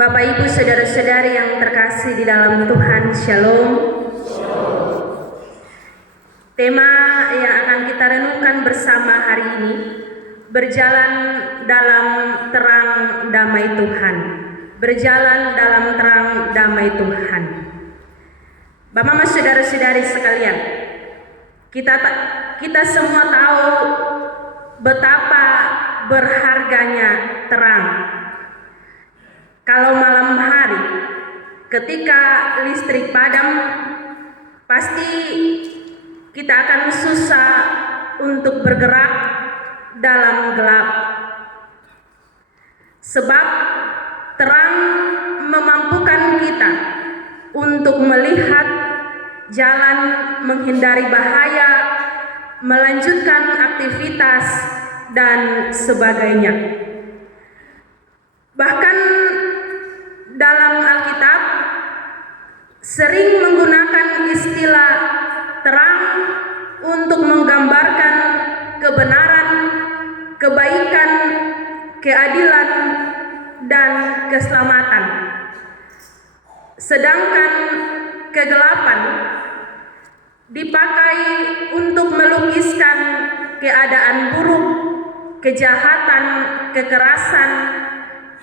Bapak Ibu saudara-saudari yang terkasih di dalam Tuhan, Shalom. Tema yang akan kita renungkan bersama hari ini, berjalan dalam terang damai Tuhan. Berjalan dalam terang damai Tuhan. Bapak-Ibu saudara-saudari sekalian, kita semua tahu betapa berharganya terang. Kalau malam hari, ketika listrik padam, pasti kita akan susah untuk bergerak dalam gelap. Sebab terang memampukan kita untuk melihat jalan, menghindari bahaya, melanjutkan aktivitas, dan sebagainya. Bahkan dalam Alkitab sering menggunakan istilah terang untuk menggambarkan kebenaran, kebaikan, keadilan, dan keselamatan. Sedangkan kegelapan dipakai untuk melukiskan keadaan buruk, kejahatan, kekerasan,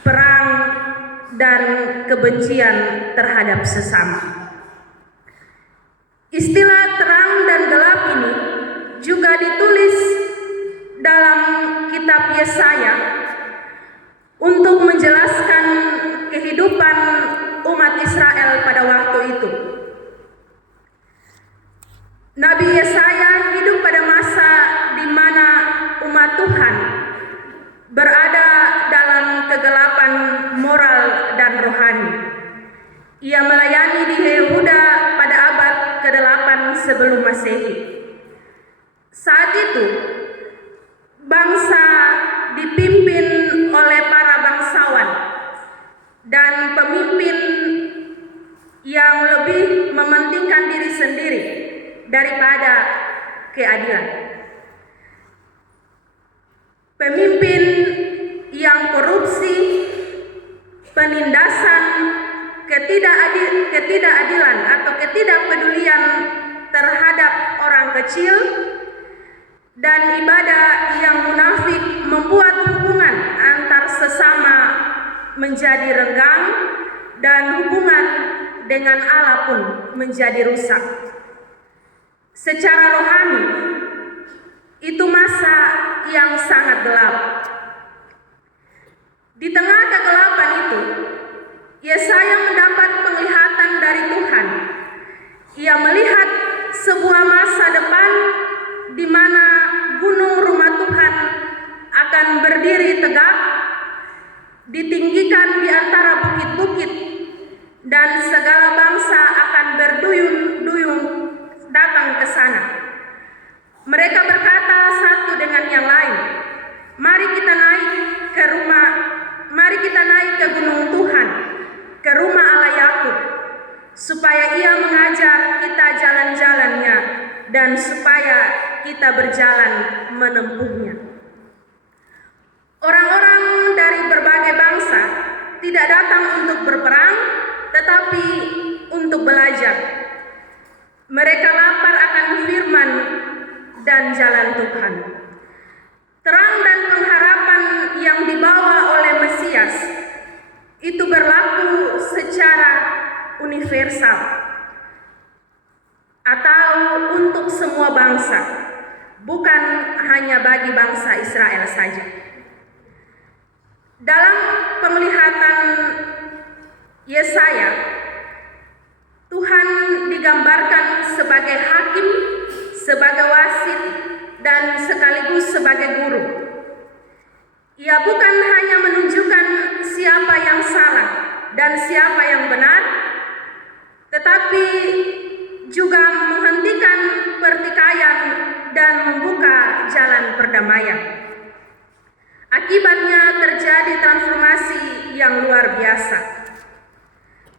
perang, dan kebencian terhadap sesama. Istilah terang dan gelap ini juga ditulis dalam kitab Yesaya untuk menjelaskan kehidupan umat Israel pada waktu itu. Nabi Yesaya hidup pada masa di mana umat Tuhan berada dalam kegelapan moral dan rohani. Ia melayani di Yehuda pada abad ke-8 sebelum Masehi. Saat itu, bangsa dipimpin oleh para bangsawan dan pemimpin yang lebih mementingkan diri sendiri daripada keadilan. Pemimpin yang korupsi, penindasan, ketidakadilan atau ketidakpedulian terhadap orang kecil, dan ibadah yang munafik membuat hubungan antar sesama menjadi renggang dan hubungan dengan Allah pun menjadi rusak. Secara rohani, itu masa yang sangat gelap. Di tengah kegelapan itu, Yesaya mendapat penglihatan dari Tuhan. Ia melihat sebuah masa depan di mana gunung rumah Tuhan akan berdiri tegak, ditinggikan di antara bukit-bukit, dan segala bangsa akan berduyun-duyun datang ke sana. Mereka berkata satu dengan yang lain, mari kita naik ke gunung Tuhan, ke rumah Allah Yakub, supaya Ia mengajar kita jalan-jalannya dan supaya kita berjalan menempuhnya. Orang-orang dari berbagai bangsa tidak datang untuk berperang, tetapi untuk belajar. Mereka lapar akan firman dan jalan Tuhan. Terang dan pengharapan yang dibawa oleh Mesias itu berlaku secara universal atau untuk semua bangsa, bukan hanya bagi bangsa Israel saja. Dalam penglihatan Yesaya, Tuhan digambarkan sebagai hakim, sebagai wasit, dan sekaligus sebagai guru. Ia bukan hanya menunjukkan siapa yang salah dan siapa yang benar, tetapi juga menghentikan pertikaian dan membuka jalan perdamaian. Akibatnya terjadi transformasi yang luar biasa.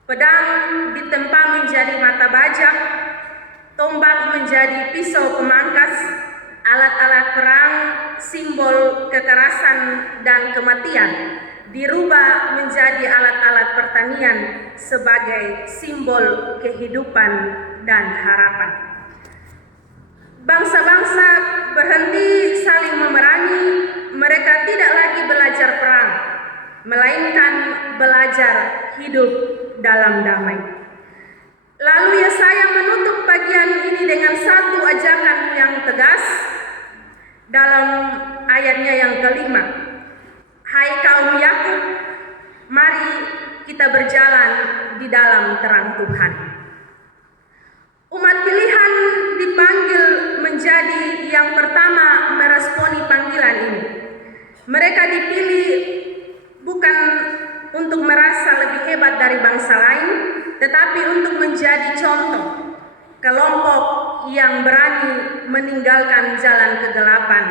Pedang ditempa menjadi mata bajak, tombak menjadi pisau pemangkas, alat-alat perang, simbol kekerasan dan kematian, dirubah menjadi alat-alat pertanian sebagai simbol kehidupan dan harapan. Bangsa-bangsa berhenti saling memerangi, mereka tidak lagi belajar perang, melainkan belajar hidup dalam damai. Lalu Yesaya menutup bagian ini dengan satu ajakan yang tegas dalam ayatnya yang kelima. Hai kaum Yakub, mari kita berjalan di dalam terang Tuhan. Umat pilihan dipanggil menjadi yang pertama meresponi panggilan ini. Mereka dipilih bukan untuk merasa lebih hebat dari bangsa lain, tetapi untuk menjadi contoh kelompok yang berani meninggalkan jalan kegelapan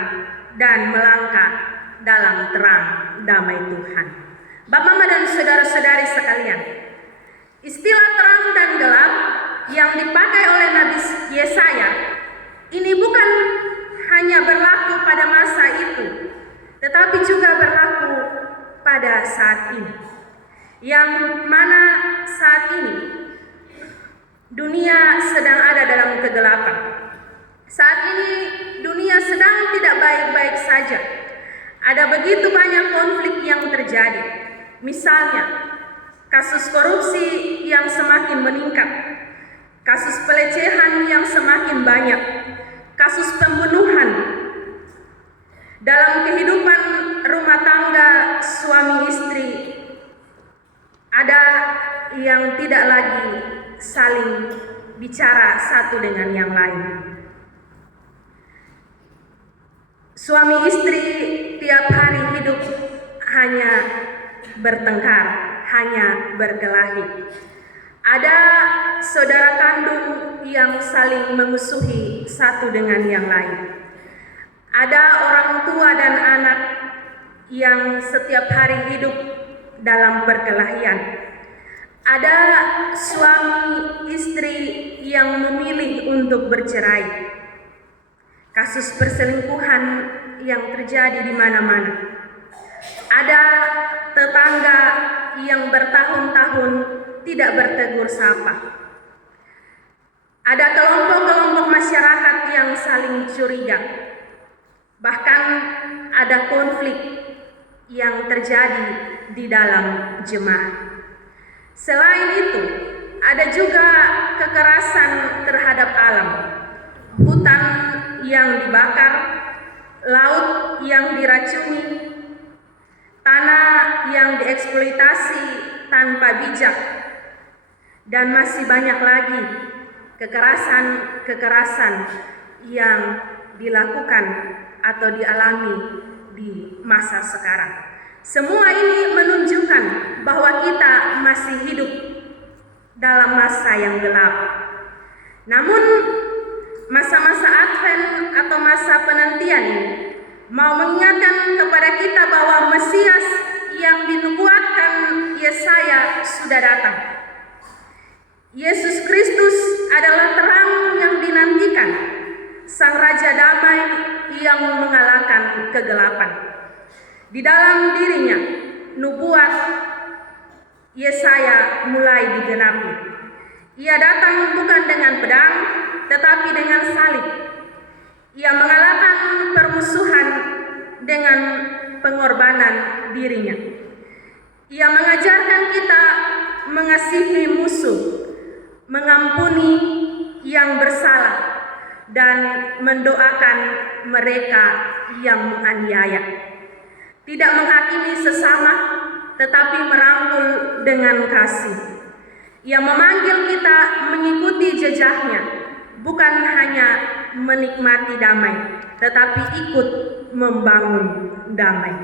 dan melangkah dalam terang damai Tuhan. Bapak, Mama, dan saudara-saudari sekalian, istilah terang dan gelap yang dipakai oleh Nabi Yesaya ini bukan hanya berlaku pada masa itu, tetapi juga berlaku pada saat ini. Yang mana saat ini dunia sedang ada dalam kegelapan. Saat ini dunia sedang tidak baik-baik saja. Ada begitu banyak konflik yang terjadi. Misalnya, kasus korupsi yang semakin meningkat, kasus pelecehan yang semakin banyak, kasus pembunuhan dalam kehidupan rumah tangga suami istri. Ada yang tidak lagi saling bicara satu dengan yang lain. Suami istri tiap hari hidup hanya bertengkar, hanya berkelahi. Ada saudara kandung yang saling memusuhi satu dengan yang lain. Ada orang tua dan anak yang setiap hari hidup dalam perkelahian. Ada suami istri yang memilih untuk bercerai. Kasus perselingkuhan yang terjadi di mana-mana. Ada tetangga yang bertahun-tahun tidak bertegur sapa. Ada kelompok-kelompok masyarakat yang saling curiga. Bahkan ada konflik yang terjadi di dalam jemaat. Selain itu, ada juga kekerasan terhadap alam. Hutan yang dibakar, laut yang diracuni, tanah yang dieksploitasi tanpa bijak, dan masih banyak lagi kekerasan-kekerasan yang dilakukan atau dialami di masa sekarang. Semua ini menunjukkan bahwa kita masih hidup dalam masa yang gelap. Namun, masa-masa Advent atau masa penantian ini mau mengingatkan kepada kita bahwa Mesias yang dinubuatkan Yesaya sudah datang. Yesus Kristus adalah terang yang dinantikan, Sang Raja Damai yang mengalahkan kegelapan. Di dalam dirinya, nubuat Yesaya mulai digenapi. Ia datang bukan dengan pedang, tetapi dengan salib. Ia mengalahkan permusuhan dengan pengorbanan dirinya. Ia mengajarkan kita mengasihi musuh, mengampuni yang bersalah, dan mendoakan mereka yang menganiaya. Tidak menghakimi sesama, tetapi merangkul dengan kasih. Ia memanggil kita mengikuti jejaknya, bukan hanya menikmati damai, tetapi ikut membangun damai.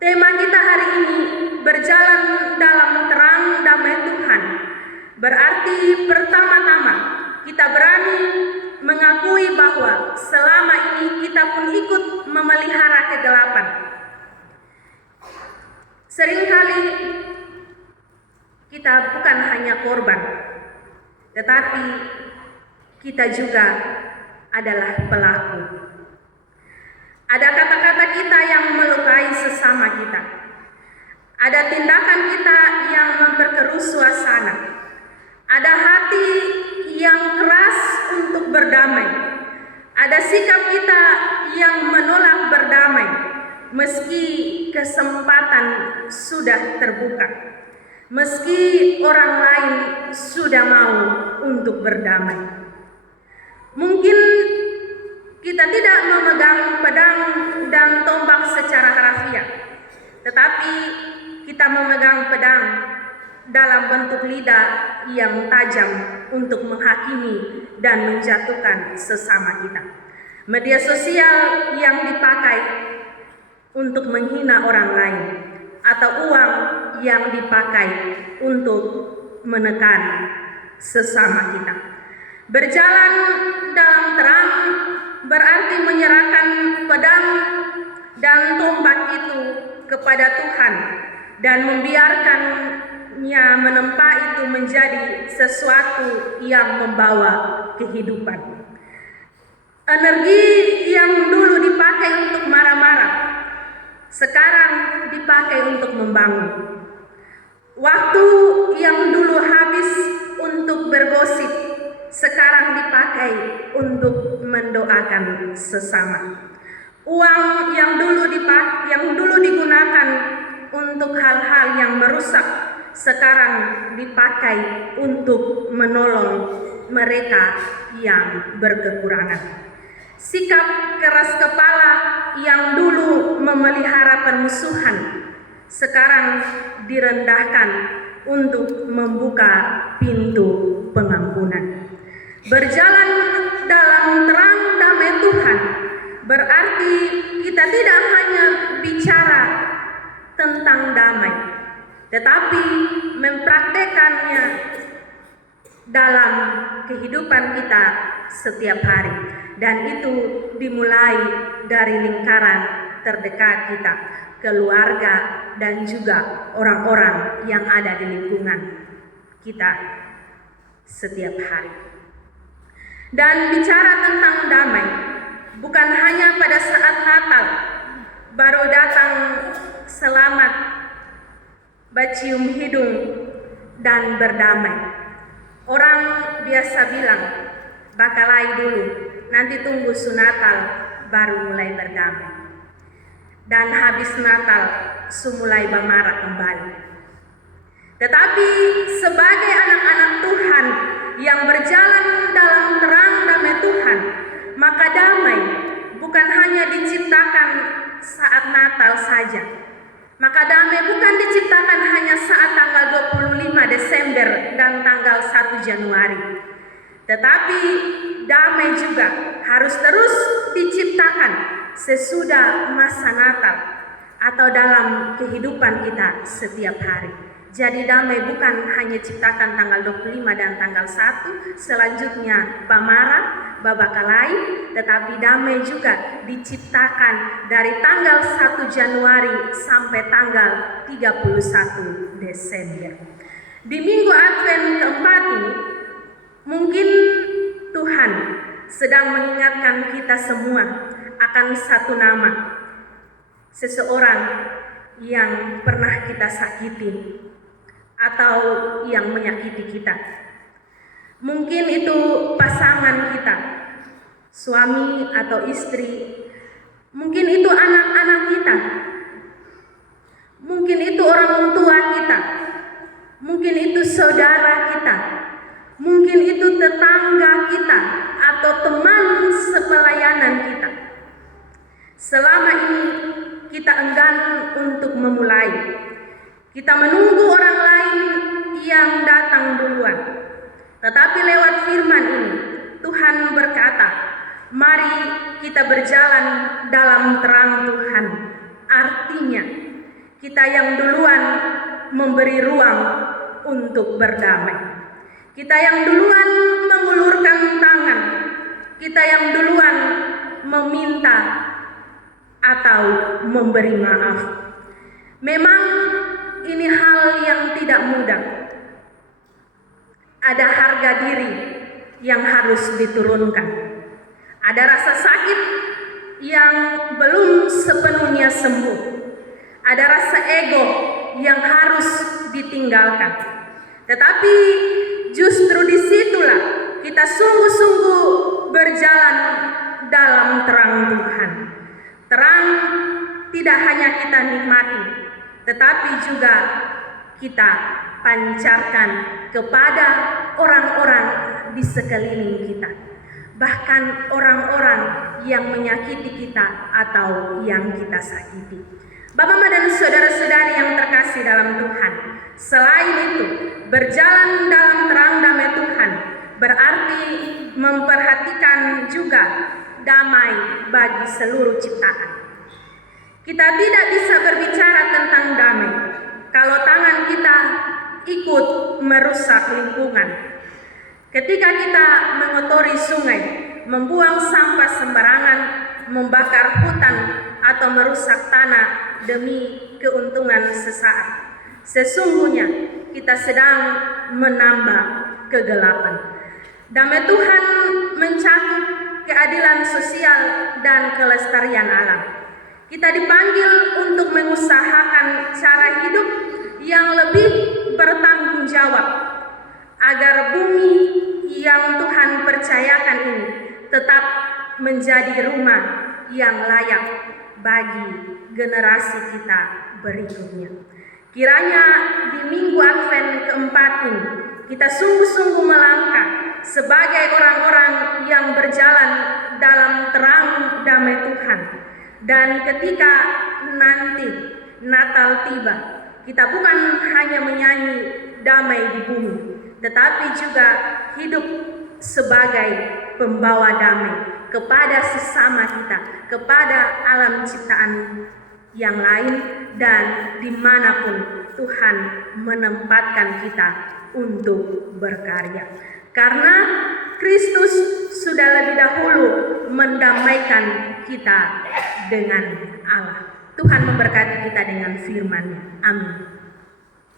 Tema kita hari ini berjalan dalam terang damai Tuhan. Berarti pertama-tama kita berani mengakui bahwa selama ini kita pun ikut memelihara kegelapan. Seringkali kita bukan hanya korban, tetapi kita juga adalah pelaku. Ada kata-kata kita yang melukai sesama kita. Ada tindakan kita yang memperkeruh suasana. Ada hati yang keras untuk berdamai. Ada sikap kita yang menolak berdamai meski kesempatan sudah terbuka. Meski orang lain sudah mau untuk berdamai. Mungkin kita tidak memegang pedang dan tombak secara harafiah, tetapi kita memegang pedang dalam bentuk lidah yang tajam untuk menghakimi dan menjatuhkan sesama kita. Media sosial yang dipakai untuk menghina orang lain, atau uang yang dipakai untuk menekan sesama kita. Berjalan dalam terang berarti menyerahkan pedang dan tombak itu kepada Tuhan dan membiarkannya menempa itu menjadi sesuatu yang membawa kehidupan. Energi yang dulu dipakai untuk marah-marah sekarang dipakai untuk membangun. Waktu yang dulu habis untuk bergosip sekarang dipakai untuk mendoakan sesama. Uang yang dulu digunakan untuk hal-hal yang merusak sekarang dipakai untuk menolong mereka yang berkekurangan. Sikap keras kepala yang dulu memelihara permusuhan sekarang direndahkan untuk membuka pintu pengampunan. Berjalan dalam terang damai Tuhan berarti kita tidak hanya bicara tentang damai, tetapi mempraktekannya dalam kehidupan kita setiap hari. Dan itu dimulai dari lingkaran terdekat kita, keluarga, dan juga orang-orang yang ada di lingkungan kita setiap hari. Dan bicara tentang damai, bukan hanya pada saat Natal baru datang selamat, bacium hidung, dan berdamai. Orang biasa bilang, bakalai dulu, nanti tunggu Natal baru mulai berdamai. Dan habis Natal sumulai bamarah kembali. Tetapi sebagai anak-anak Tuhan yang berjalan dalam terang damai Tuhan, maka damai bukan hanya diciptakan saat Natal saja. Maka damai bukan diciptakan hanya saat tanggal 25 Desember dan tanggal 1 Januari. Tetapi damai juga harus terus diciptakan sesudah masa Natal atau dalam kehidupan kita setiap hari. Jadi damai bukan hanya ciptakan tanggal 25 dan tanggal 1, selanjutnya Bamara, Babakalai, tetapi damai juga diciptakan dari tanggal 1 Januari sampai tanggal 31 Desember. Di minggu Advent keempat ini, mungkin Tuhan sedang mengingatkan kita semua akan satu nama, seseorang yang pernah kita sakiti atau yang menyakiti kita. Mungkin itu pasangan kita, suami atau istri, mungkin itu anak-anak kita, mungkin itu orang tua kita, mungkin itu saudara kita, mungkin itu tetangga kita atau teman sepelayanan kita. Selama ini kita enggan untuk memulai. Kita menunggu orang lain yang datang duluan. Tetapi lewat firman ini, Tuhan berkata, mari kita berjalan dalam terang Tuhan. Artinya, kita yang duluan memberi ruang untuk berdamai. Kita yang duluan mengulurkan tangan. Kita yang duluan meminta atau memberi maaf. Memang ini hal yang tidak mudah. Ada harga diri yang harus diturunkan. Ada rasa sakit yang belum sepenuhnya sembuh. ada rasa ego yang harus ditinggalkan. Tetapi justru disitulah kita sungguh-sungguh berjalan dalam terang Tuhan. Terang tidak hanya kita nikmati, tetapi juga kita pancarkan kepada orang-orang di sekeliling kita. Bahkan orang-orang yang menyakiti kita atau yang kita sakiti. Bapak dan saudara-saudari yang terkasih dalam Tuhan, selain itu, berjalan dalam terang damai Tuhan berarti memperhatikan juga damai bagi seluruh ciptaan. Kita tidak bisa berbicara tentang damai kalau tangan kita ikut merusak lingkungan. Ketika kita mengotori sungai, membuang sampah sembarangan, membakar hutan, atau merusak tanah demi keuntungan sesaat, sesungguhnya kita sedang menambah kegelapan. Damai Tuhan mencakup keadilan sosial dan kelestarian alam. Kita dipanggil untuk mengusahakan cara hidup yang lebih bertanggung jawab agar bumi yang Tuhan percayakan ini tetap menjadi rumah yang layak bagi generasi kita berikutnya. Kiranya di minggu Advent keempat ini kita sungguh-sungguh melangkah sebagai orang-orang yang berjalan dalam terang damai Tuhan. Dan ketika nanti Natal tiba, kita bukan hanya menyanyi damai di bumi, tetapi juga hidup sebagai pembawa damai kepada sesama kita, kepada alam ciptaan yang lain, dan dimanapun Tuhan menempatkan kita untuk berkarya. Karena Kristus sudah lebih dahulu mendamaikan kita dengan Allah. Tuhan memberkati kita dengan firman-Nya. Amin.